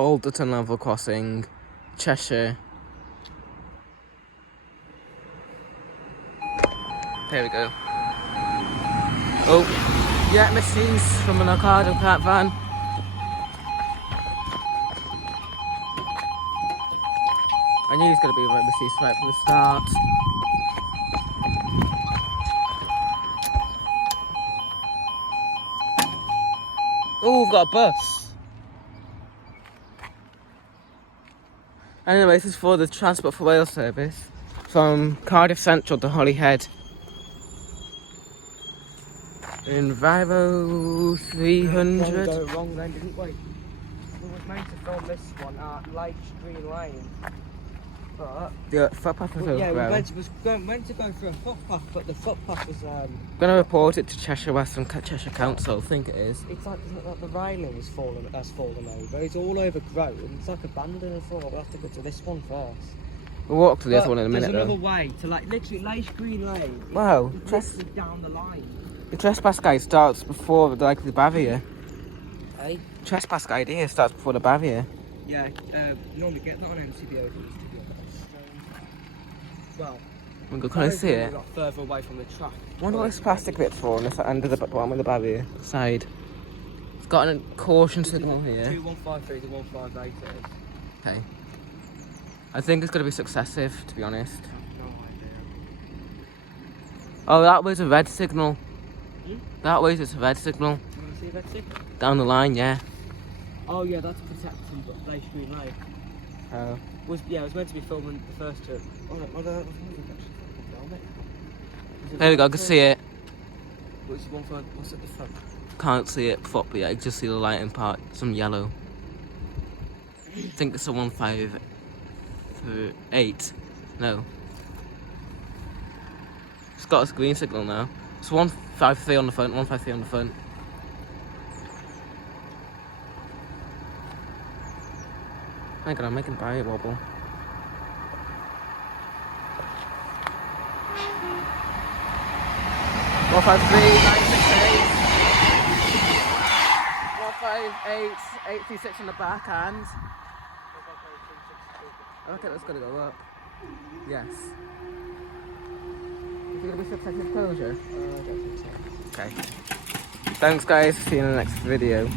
Balderton level crossing, Cheshire. There we go. Oh, yeah, misuse from an Ocado cart van. I knew he was going to be a bit misuse right from the start. Oh, we've got a bus. Anyway, this is for the Transport for Wales service from Cardiff Central to Holyhead. In Vivo 300. Go wrong then, didn't we? We were meant to film this one at Light Green Lane, but The footpath was over. yeah, we meant to go through a footpath, but the footpath was I'm going to report it to Cheshire West and Cheshire Council, I think it is. It's like the railing has fallen over. It's all overgrown. It's like abandoned as well. We'll have to go to this one first. We'll walk to the other one in a minute. There's another way to literally Light Green Lane. Wow, It's down the line. the trespass guide starts before the barrier. Hey? Trespass guide here starts before the barrier. Yeah, normally get that on MCBO. Well, Can I see it? A lot further away from the track. I wonder what this plastic bit's for on this under the bottom of the barrier side. It's got a caution signal here. 2153 to 158 it is. Okay. I think it's going to be successive, to be honest. No idea. Oh, that was a red signal. Hmm? That way it's a red signal. You want to see that signal? Down the line, yeah. Oh yeah, that's protecting Light Green Lane. Oh. It was meant to be filming the first two. There we go, I can see it. What's at the front? Can't see it properly, I can just see the lighting part, some yellow. I think it's a 158. No. It's got a green signal now. It's 153 on the front, 153 on the front. Hang on, I'm making barrier wobble. One five three 836 on the back and I reckon that's gonna go up. Yes. Is it gonna be successive closure? I don't think so. Okay. Thanks guys, see you in the next video.